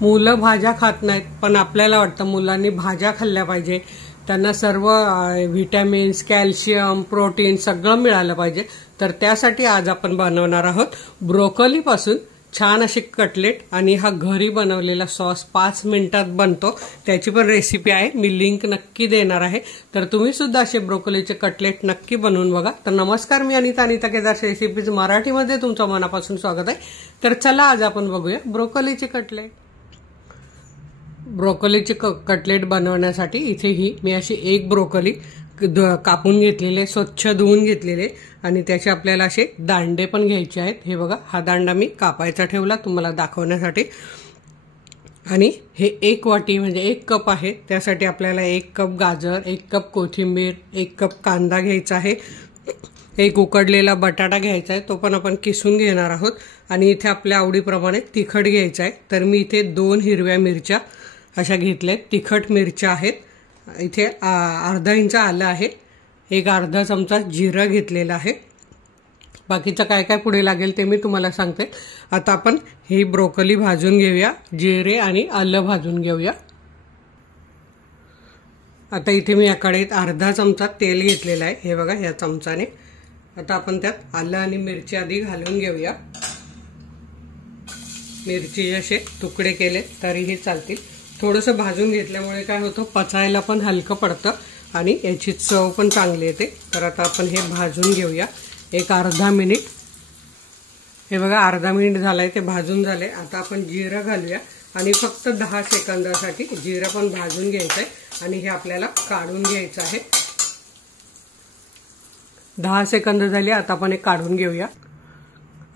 मुलं भाज्या खात नाहीत, पण आपल्याला वाटतं मुलांनी भाज्या खाल्ल्या पाहिजे, त्यांना सर्व व्हिटॅमिन्स, कॅल्शियम, प्रोटीन सगळं मिळालं पाहिजे. तर त्यासाठी आज आपण बनवणार आहोत ब्रोकोलीपासून छान असे कटलेट. आणि हा घरी बनवलेला सॉस 5 मिनिटात बनतो. त्याची पण रेसिपी आहे, मी लिंक नक्की देणार आहे. तर तुम्ही सुद्धा असे ब्रोकोलीचे कटलेट नक्की बनवून बघा. तर नमस्कार, मी अनिता केदार रेसिपीज मराठीमध्ये तुमचं मनापासून स्वागत आहे. तर चला आज आपण बघूया ब्रोकोलीचे कटलेट. ब्रोकोलीचे कटलेट बनवण्यासाठी इथे मी अशी एक ब्रोकोली कापून घेतलेले, स्वच्छ धुवून घेतलेले आणि त्याचे आपल्याला असे दांडे पण घ्यायचे आहेत. हे बघा, हा दांडा मी कापायचा ठेवला तुम्हाला दाखवण्यासाठी. आणि हे 1 वाटी म्हणजे 1 कप आहे, त्यासाठी आपल्याला 1 कप गाजर, 1 कप कोथिंबीर, 1 कप कांदा घ्यायचा आहे, 1 उकडलेला बटाटा घ्यायचा आहे, तो पण आपण किसून घेणार आहोत. आणि इथे आपल्या आवडीप्रमाणे तिखट घ्यायचं आहे. तर मी इथे 2 हिरव्या मिरच्या अशा घेतल्या, तिखट मिरच्या आहेत. इथे अर्धा इंच आलं आहे, 1 अर्धा चमचा जिरं घेतलेलं आहे. बाकीचं काय काय पुढे लागेल ते मी तुम्हाला सांगते. आता आपण ही ब्रोकोली भाजून घेऊया, जिरे आणि आलं भाजून घेऊया. आता इथे मी या कढईत अर्धा चमचा तेल घेतलेलं आहे, हे बघा या चमचाने. आता आपण त्यात आलं आणि मिरची आधी घालून घेऊया. मिरची जसे तुकडे केले तरीही चालतील. थोडंसं भाजून घेतल्यामुळे काय होतं, पचायला पण हलकं पडतं आणि याची चव पण चांगली येते. तर आता आपण हे भाजून घेऊया 1 अर्धा मिनिट. हे बघा अर्धा मिनिट झालंय, ते भाजून झाले. आता आपण जिरं घालूया आणि फक्त 10 सेकंदासाठी जिरं पण भाजून घ्यायचं आहे आणि हे आपल्याला काढून घ्यायचं आहे. 10 सेकंद झाली, आता आपण हे काढून घेऊया.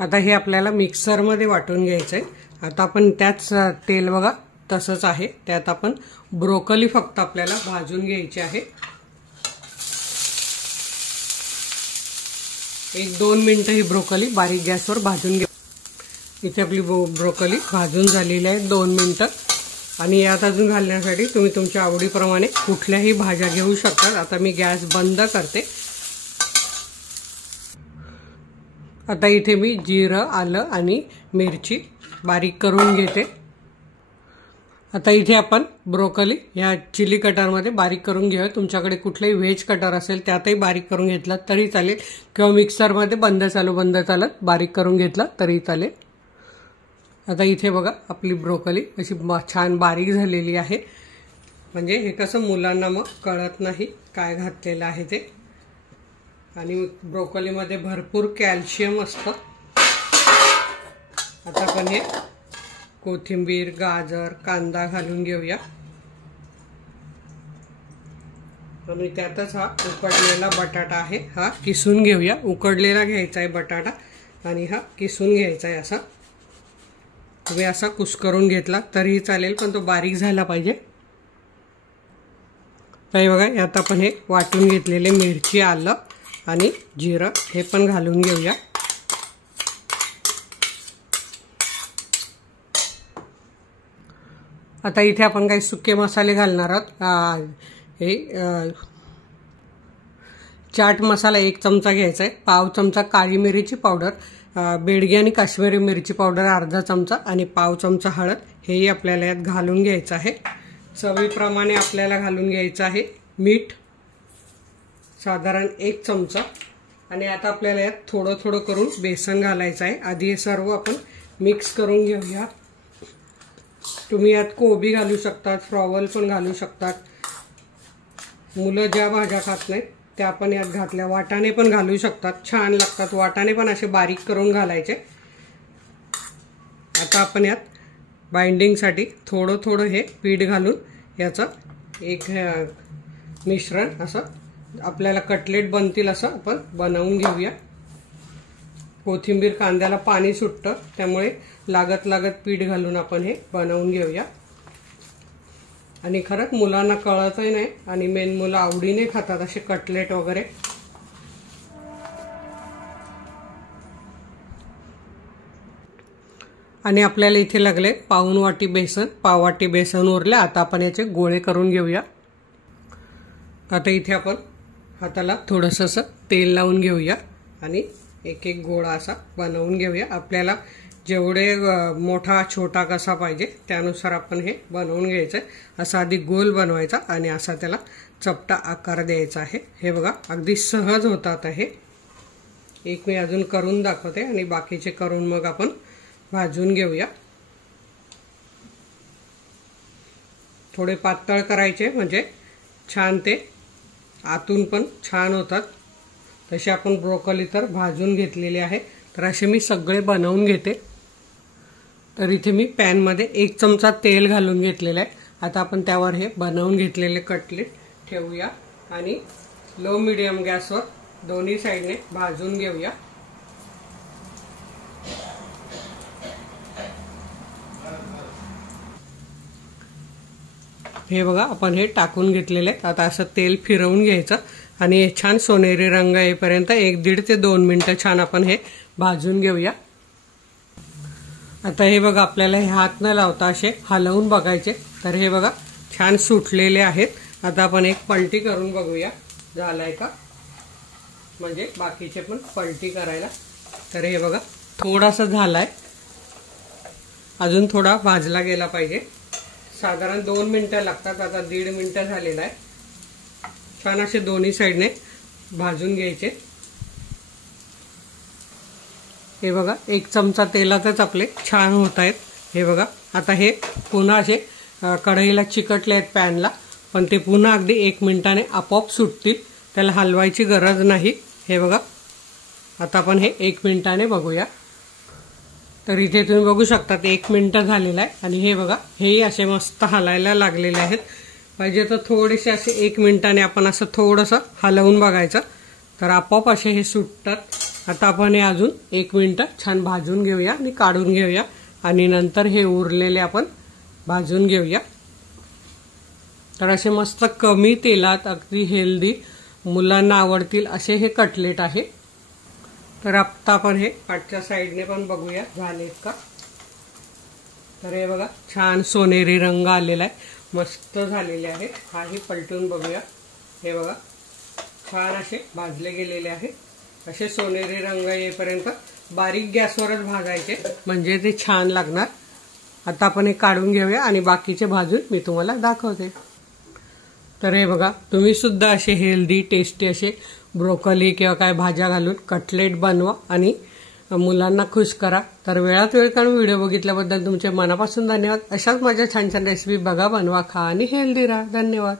आता हे आपल्याला मिक्सरमध्ये वाटून घ्यायचं आहे. आता आपण त्याच तेल बघा तसंच आहे, त्यात आपण ब्रोकोली फक्त आपल्याला भाजून घ्यायची आहे. 1-2 मिनिटं ही ब्रोकोली बारीक गॅसवर भाजून घेऊ. इथे आपली ब्रोकोली भाजून झालेली आहे 2 मिनिटं. आणि यात अजून घालण्यासाठी तुम्ही तुमच्या आवडीप्रमाणे कुठल्याही भाज्या घेऊ शकता. आता मी गॅस बंद करते. आता इथे मी जिरं, आलं आणि मिरची बारीक करून घेते. आता इथे आपण ब्रोकोली या चिली कटरमध्ये बारीक करून घेऊया. तुमच्याकडे कुठलाही व्हेज कटर असेल त्यातही बारीक करून घेतला तरी चालेल, किंवा मिक्सरमध्ये बंद चालत बारीक करून घेतला तरी चालेल. आता इथे बघा आपली ब्रोकोली अशी छान बारीक झालेली आहे. म्हणजे हे कसं मुलांना मग कळत नाही काय घातलेलं आहे ते. आणि ब्रोकोलीमध्ये भरपूर कॅल्शियम असतं. आता आपण हे कोथिंबीर, गाजर, कांदा घालून घेऊया. आणि त्यातच हा उकडलेला बटाटा आहे, हा किसून घेऊया. उकडलेला घ्यायचा आहे बटाटा आणि हा किसून घ्यायचा आहे. असा तुम्ही असा कुस्करून घेतला तरीही चालेल, पण तो बारीक झाला पाहिजे. तर बघा यात आपण हे वाटून घेतलेले मिरची, आलं आणि जिरं हे पण घालून घेऊया. आता इथे आपण काही सुके मसाले घालणार आहोत. हे चाट मसाला 1 चमचा घ्यायचा आहे, पाव चमचा काळी मिरीची पावडर, बेडगी आणि काश्मीरी मिरची पावडर अर्धा चमचा आणि पाव चमचा हळद हेही आपल्याला यात घालून घ्यायचं आहे. चवीप्रमाणे आपल्याला घालून घ्यायचं आहे. मीठ साधारण 1 चमचा. आणि आता आपल्याला यात थोडं थोडं करून बेसन घालायचं आहे. आधी हे सर्व आपण मिक्स करून घेऊया. तुम्ही यात कोबी घालू शकतात, फ्लॉवर पण घालू शकतात. मुलं ज्या भाज्या खात नाहीत त्या पण यात घातल्या. वाटाणे पण घालू शकतात, छान लागतात. वाटाणे पण असे बारीक करून घालायचे. आता आपण यात बाइंडिंगसाठी थोडं थोडं हे पीठ घालून याचं एक मिश्रण असं आपल्याला कटलेट बनतील असं आपण बनवून घेऊया. कोथिंबीर, कांद्याला पाणी सुटतं, त्यामुळे लागत पीठ घालून आपण हे बनवून घेऊया. आणि खरंच मुलांना कळतही नाही आणि मेन मुलं आवडीने खातात असे कटलेट वगैरे. आणि आपल्याला इथे लागले पाऊण वाटी बेसन, पाव वाटी बेसन उरले. आता आपण याचे गोळे करून घेऊया. आता इथे आपण हाताला थोडंसं असं तेल लावून घेऊया आणि एक एक गोळा असा बनवून घेऊया. आपल्याला जेवढे मोठा छोटा कसा पाहिजे त्यानुसार आपण हे बनवून घ्यायचं आहे। असा आधी गोल बनवायचा आणि असा त्याला चपटा आकार द्यायचा आहे। हे बघा अगदी सहज होतात आहे। एक मी अजून करून दाखवते आणि बाकीचे करून मग आपण भाजून घेऊया। थोडे पातळ करायचे म्हणजे छान ते आतून पण छान होतात। तसे आपण ब्रोकोली तर भाजून घेतलेले आहे। तर असे मी सगळे बनवून घेते। तर इथे मी पॅन मध्ये 1 चमचा तेल घालून घेतलेले आहे। आता आपण त्यावर हे बनवून घेतलेले कटलेट ठेवूया आणि लो मीडियम गॅसवर दोन्ही साइडने भाजून घेऊया। हे बघा आपण हे टाकून घेतलेले आहे। आता असं तेल फिरवून घ्यायचं आणि छान सोनेरी रंग येईपर्यंत 1.5 ते 2 मिनिटं छान आपण हे भाजून घेऊया। आता हे बघा आपल्याला हे हात न लावता असे हलवून बघायचे। तर हे बघा छान सुटलेले आहेत। आता आपण एक पलटी करून बघूया झालाय का, म्हणजे बाकीचे पण पलटी करायला। तर हे बघा थोडासा झालाय, अजून थोडा भाजला गेला पाहिजे। साधारण 2 मिनिटं लागतात। आता 1.5 मिनिटं झालेला आहे। छान असे दोन्ही साइडने भाजून घ्यायचे। हे बघा 1 चमचा तेलातच आपले छान होत आहेत। हे बघा आता हे पुन्हा असे कढईला चिकटले आहेत पॅनला, पण ते पुन्हा अगदी 1 मिनिटाने आपोआप सुटतील, त्याला हलवायची गरज नाही। हे बघा आता आपण हे 1 मिनिटाने बघूया। तर इथे तुम्ही बघू शकता 1 मिनिट झालेला आहे आणि हे बघा हेही असे मस्त हलायला लागलेले आहेत। पाहिजे तर थोडेसे असे 1 मिनिटाने आपण असं थोडंसं हलवून बघायचं, तर आपोआप असे हे सुटतात। आता आपण हे अजून 1 मिनिट छान भाजून घेऊया आणि काढून घेऊया आणि नंतर हे उरलेले आपण भाजून घेऊया। तर असे मस्त कमी तेलात अगदी हेल्दी मुलांना आवडतील असे हे कटलेट आहे। तर आता आपण हे पाठच्या साइडने पण बघूया झालेत का। तर हे बघा छान सोनेरी रंग आलेला आहे, मस्त झालेले आहे। हाही पलटून बघूया। हे बघा छान असे भाजले गेलेले आहे। असे सोनेरी रंग येईपर्यंत बारीक गॅसवरच भाजायचे म्हणजे ते छान लागणार। आता आपण हे काढून घेऊया आणि बाकीचे भाजून मी तुम्हाला दाखवते। तर हे बघा तुम्ही सुद्धा असे हेल्दी टेस्टी असे ब्रोकोली किंवा काय भाज्या घालून कटलेट बनवा आणि मुलांना खुश करा। तर वेळात वेळ काढून व्हिडिओ बघितल्याबद्दल तुमचे मनापासून धन्यवाद। अशाच माझ्या छान छान रेसिपी बघा, बनवा, खा आणि हेल्दी राहा। धन्यवाद।